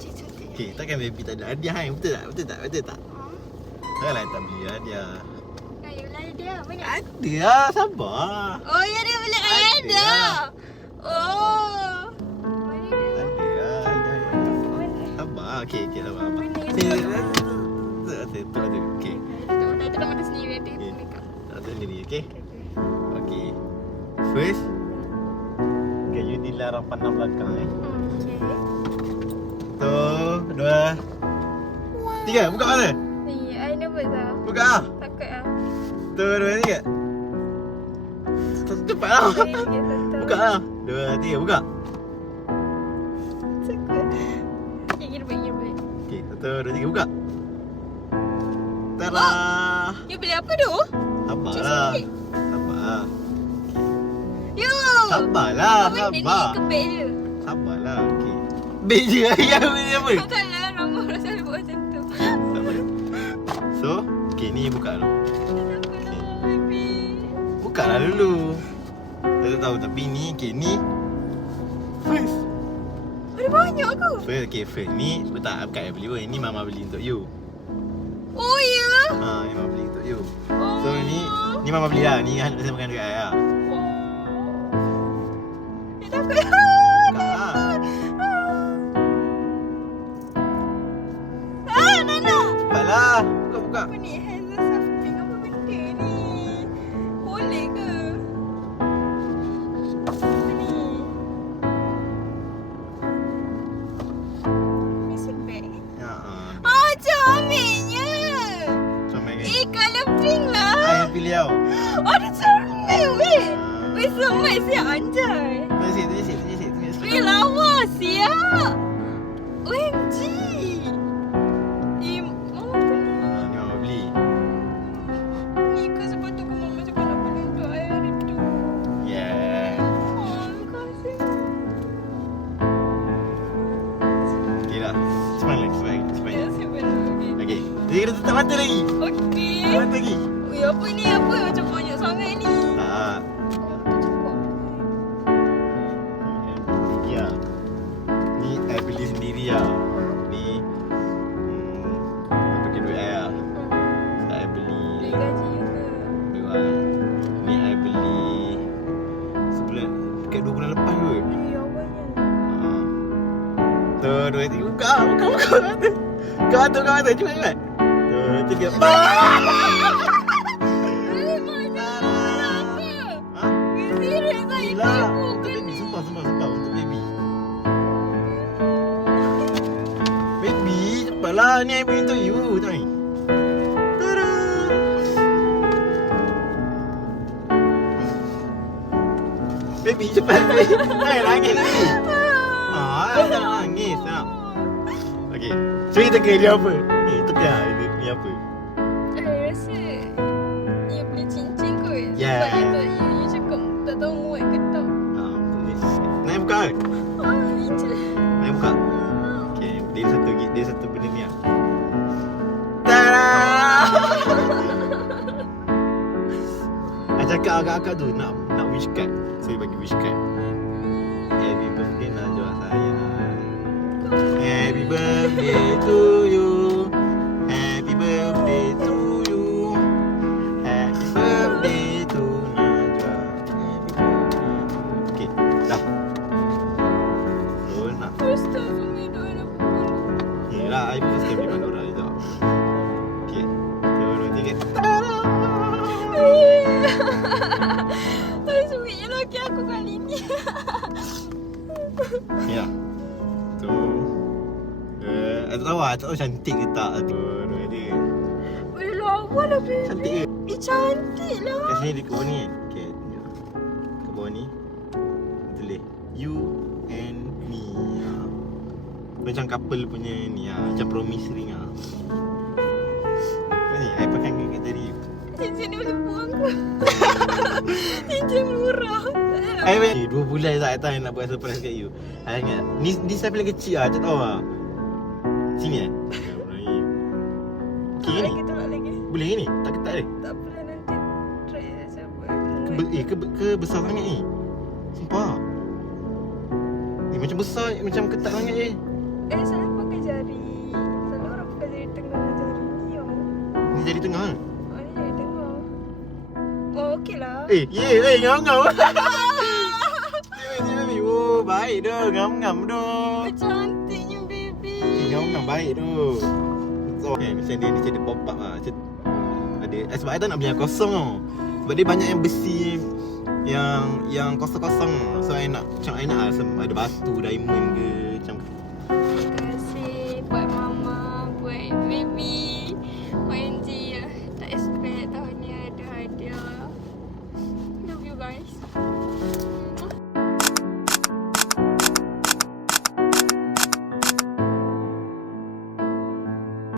cantik. Okay, takkan baby tak ada hadiah kan? Betul tak? Betul tak? Betul tak? Takkanlah tak beli hadiah. Ayolah dia. Mana? Ada lah, sabar. Oh, ya dia beli ayah ada. Oh. Mana dia? Ada lah hadiah. Mana? Sabar. Okay, sabar. Mana yang Sini. sabar? Okay. Kita nak mata sendiri ada Okay. makeup. Tak sendiri, okay? Okay. First, okay, you dilarang pandang belakang Okay. Satu, dua, tiga. Buka mata. I nervous lah. Buka lah. Takut lah. Satu, dua, tiga. Cepat lah. Buka lah. Dua, tiga. Buka. Takut. Okay, kira baik. Okay, satu, dua, tiga. Buka. Tada. You beli apa tu? Sabar Cik lah. sikit. Sabar lah. You. Sabar lah. Apa benda ni? Sabar. Kebel je. Sabar lah. Okay. Beg je. Yang beli apa? Takkanlah ramah orang selalu buat macam tu. Sabar. So, okay, ni buka dulu. Takutlah, baby. Buka lah dulu. Saya tak tahu tapi ni, okay, ni first. Ada banyak ke? First, okay, first. Ni, bukan I beli pun. Ni mama beli untuk you. Oh, ya? Ha, ni mama beli untuk you. Oh. So, ni mama beli lah. Ni 100% makan dekat I lah. Oh. Takut. Buka lah. Nana. Cepatlah. Buka. Apa ni? Hazel something. Apa benda ni? Boleh ke? Apa ni? Music bag. Ya, Macam ambilnya. comel kan? Colour pink lah. I pilih tau. Ada cermin weh. Weh semai siap anjay. Tunggu sikit. Weh lawa siap. OMG. Mama beli. Ni mama beli. Ni ke sepatutnya mama cakap nak beli untuk I hari tu. Yeah. Oh, terima kasih. Okay dah. Cepat lagi. Ya, saya beli. Okay. Jadi kita tutup mata lagi. Okey. Tutup mata lagi. Ui, apa ni? Apa macam banyak sangat ni? Tak. Ya. Ni I beli sendiri lah. Ni I pakai duit I lah. So, I beli Beli gaji juga. Memang. Ni I beli sebulan dekat 2 bulan lepas kot. Ya, banyak. Satu, dua, tiga. Buka mata. Buka mata. Cepat. Dua, tiga. Eh, macam apa? Ha? Eh, serius lah. Itu Gila. ibu Untuk kan baby. ni. Sumpah. Untuk baby. Baby, cepatlah. Ni I beli untuk you. Tengok ni. Tada. Baby, cepat. Jangan nangis ni. Jangan nangis. Tenang. Okey. So, kita tengok dia apa? Ni, tengok ni apa? I rasa you beli cincin kot. Yeah. Sebab you cakap tak tahu muat ke tak. Naik buka kan? Injil. Naik buka. Okey, dia satu benda ni lah. Tada! I cakap agak-agak tu nak wish card. So, dia bagi wish card. Happy birthday Najwa sayang. Happy birthday to you. Happy birthday to you. Happy birthday to Najwa. Happy birthday. Okay, dah. So, nak. First time for me doing a Yelah, I pun first time beli Pandora je tau. Okay, 2, 3. Tada! Ay, sweetnya laki aku kali ni. Ya. Tu. Tak tahu cantik ke tak tu. Dia. Weh, lawa lah baby. Cantik ke? Cantik lah. Kat sini dia kat bawah ni kan. Okay. Kat bawah ni. Tulis you and me. Macam couple punya ni lah. Macam promise ring lah. Apa ni? I pakai kat jari you. Cincin ni boleh buang ke? Cincin murah. I wait 2 bulan tak tahu nak buat surprise kat you. I ingat ni saya paling kecil lah, tak tahu lah. Sini eh. Okay ni. Kita nak lagi. Boleh ni? Tak ketat dia. Tak boleh nanti try saja buat. Ke besar sangat ni. Sumpah. Ni macam besar, macam ketat sangat je. Saya pakai jari. Selalu orang pakai jari tengah jari ni. Oh, Ni jari tengah. ni jari tengah. Oh, okey lah. Ngam-ngam. Baby, oh, baik dah. Ngam-ngam dah. Cantiknya baby. Ngam-ngam baik dah. So, macam dia ada pop up lah. Macam ada. Sebab I tak nak beli yang kosong tau. Sebab dia banyak yang besi yang kosong-kosong. So I nak macam I nak ada batu, diamond ke, macam